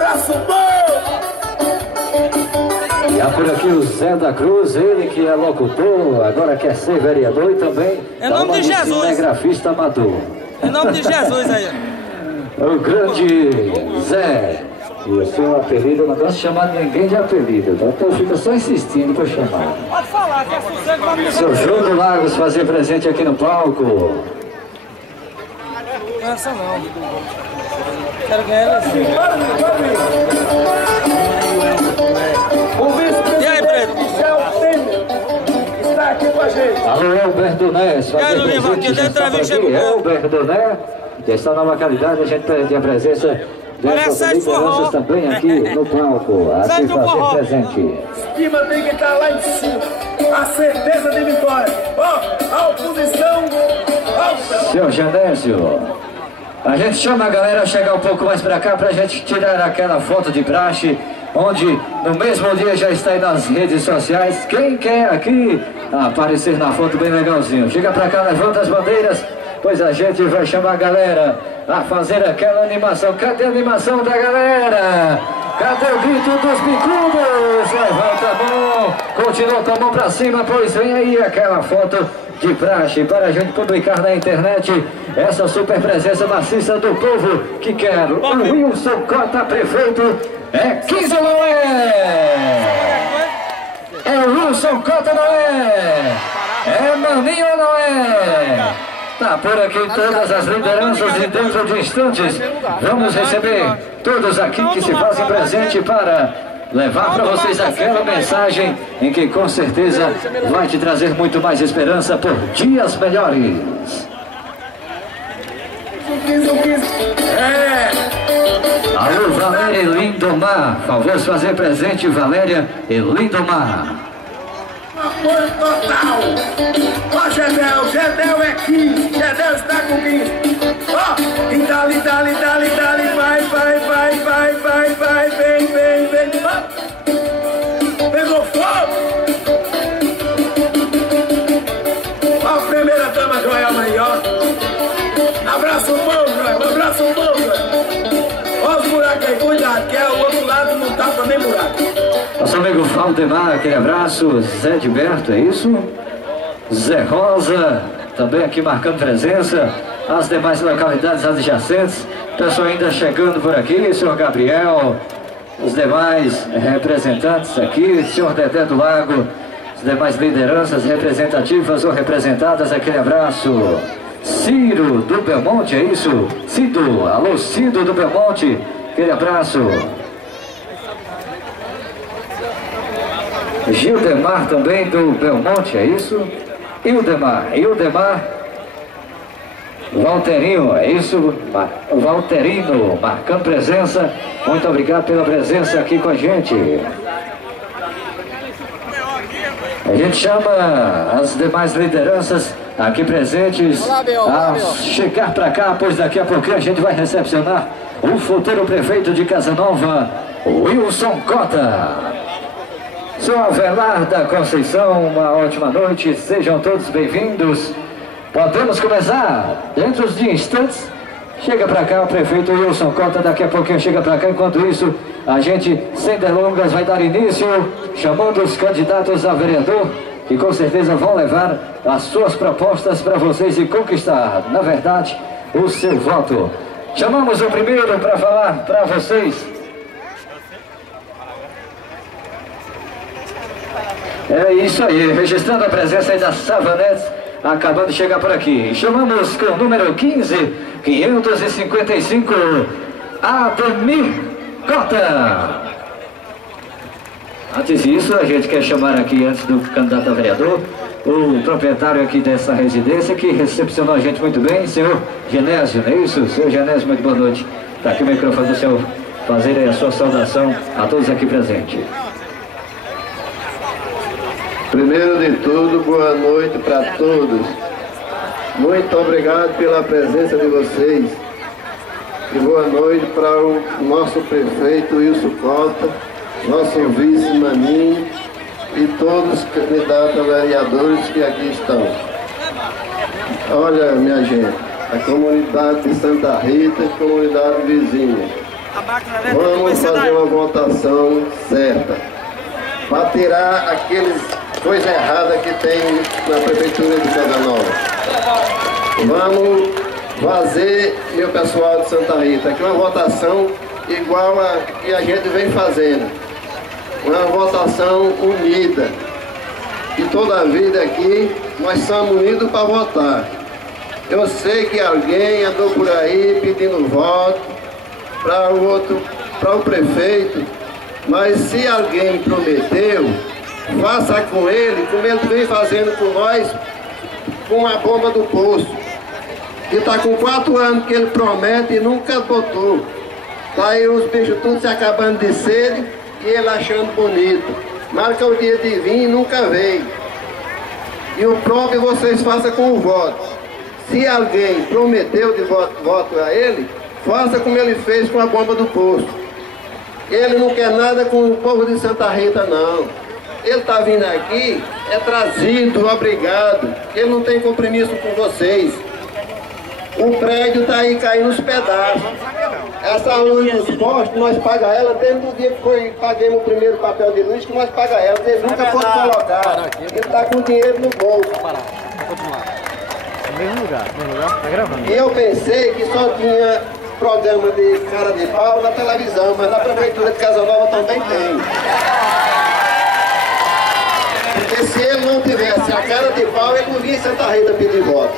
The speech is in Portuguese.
E há por aqui o Zé da Cruz, ele que é locutor, agora quer ser vereador e também em nome de Jesus, cinegrafista amador. Em nome de Jesus aí. O grande Zé. E o seu apelido, eu não gosto de chamar ninguém de apelido, tá? Então fica só insistindo para chamar. Pode falar, que é sossego pra mim. Seu João do Lagos fazer presente aqui no palco. Não é essa não. Quero ganhar ela assim. E aí, Preto? Está aqui com a gente. Alô, Alberto Nés. Quero levar aqui dentro da vista do Alberto Nés, que está na localidade, a gente pede a presença dessas lideranças também aqui no palco. A se fazer presente. Estima tem que estar lá em cima. A certeza de vitória. Ó, a oposição. Seu Genésio, a gente chama a galera a chegar um pouco mais pra cá pra gente tirar aquela foto de praxe, onde no mesmo dia já está aí nas redes sociais. Quem quer aqui aparecer na foto bem legalzinho, chega pra cá, levanta as bandeiras, pois a gente vai chamar a galera a fazer aquela animação. Cadê a animação da galera? Cadê o grito dos bicudos? Levanta a mão, continua com a mão pra cima, pois vem aí aquela foto de praxe para a gente publicar na internet essa super presença maciça do povo que quer o Wilson Cota prefeito. É 15 ou não é? É o Wilson Cota, não é? É Maninho ou não é? Tá por aqui todas as lideranças e dentro de instantes vamos receber todos aqui que se fazem presente para levar para vocês aquela mensagem em que com certeza vai te trazer muito mais esperança por dias melhores. Alô, Valéria e Lindomar, favor fazer presente, Valéria e Lindomar. Apoio total. Ó, Gedel é 15, Gedel está com 15. Ó, e dali, vai, vem. Ó. Pegou fogo. Ó, a primeira dama Joelma aí, ó. Abraço o povo, Joelma, abraço o povo, Joelma. Ó os buracos aí, cuidado, que é o outro lado não tapa nem buraco. Nosso amigo Valdemar, aquele abraço. Zé Gilberto, é isso? Zé Rosa, também aqui marcando presença. As demais localidades adjacentes. Pessoal ainda chegando por aqui, senhor Gabriel. Os demais representantes aqui, senhor Dedé do Lago. As demais lideranças representativas ou representadas, aquele abraço. Ciro do Belmonte, é isso? Cido, alô Cido do Belmonte, aquele abraço. Gildemar também do Belmonte, é isso? Ildemar, Valterinho, é isso? Valterino, marcando presença. Muito obrigado pela presença aqui com a gente. A gente chama as demais lideranças aqui presentes a chegar para cá, pois daqui a pouquinho a gente vai recepcionar o futuro prefeito de Casanova, Wilson Cota. Sou Avelar da Conceição, uma ótima noite, sejam todos bem-vindos. Podemos começar dentro de instantes. Chega para cá o prefeito Wilson Cota, daqui a pouquinho chega para cá. Enquanto isso, a gente, sem delongas, vai dar início, chamando os candidatos a vereador, que com certeza vão levar as suas propostas para vocês e conquistar, na verdade, o seu voto. Chamamos o primeiro para falar para vocês. É isso aí, registrando a presença aí da Savanetes, acabando de chegar por aqui. Chamamos com o número 15.555, Ademir Cota. Antes disso, a gente quer chamar aqui, antes do candidato a vereador, o proprietário aqui dessa residência, que recepcionou a gente muito bem, senhor Genésio, não é isso? Senhor Genésio, muito boa noite. Está aqui o microfone do senhor, fazer aí a sua saudação a todos aqui presentes. Primeiro de tudo, boa noite para todos. Muito obrigado pela presença de vocês. E boa noite para o nosso prefeito Wilson Cota, nosso vice Maninho e todos os candidatos a vereadores que aqui estão. Olha, minha gente, a comunidade de Santa Rita e comunidade vizinha. Vamos fazer uma votação certa, para tirar aqueles coisas erradas que tem na Prefeitura de Casa Nova. Vamos fazer, meu pessoal de Santa Rita, aqui uma votação igual a que a gente vem fazendo. Uma votação unida. E toda a vida aqui, nós somos unidos para votar. Eu sei que alguém andou por aí pedindo voto para o prefeito, mas se alguém prometeu, faça com ele, como ele vem fazendo com nós, com a bomba do poço. E está com 4 anos que ele promete e nunca botou. Está aí os bichos tudo se acabando de sede e ele achando bonito. Marca o dia de vir e nunca veio. E o próprio vocês façam com o voto. Se alguém prometeu de voto a ele, faça como ele fez com a bomba do poço. Ele não quer nada com o povo de Santa Rita, não. Ele está vindo aqui, é trazido, obrigado. Ele não tem compromisso com vocês. O prédio está aí caindo nos pedaços. Essa luz dos postes, nós pagamos ela desde o dia que paguemos o primeiro papel de luz, que nós pagamos ela. Eles nunca foram colocar. Ele está com dinheiro no bolso. No mesmo lugar, tá gravando. E eu pensei que só tinha programa de cara de pau na televisão, mas na Prefeitura de Casa Nova também tem. Porque se ele não tivesse a cara de pau, ele não vinha em Santa Rita pedir voto.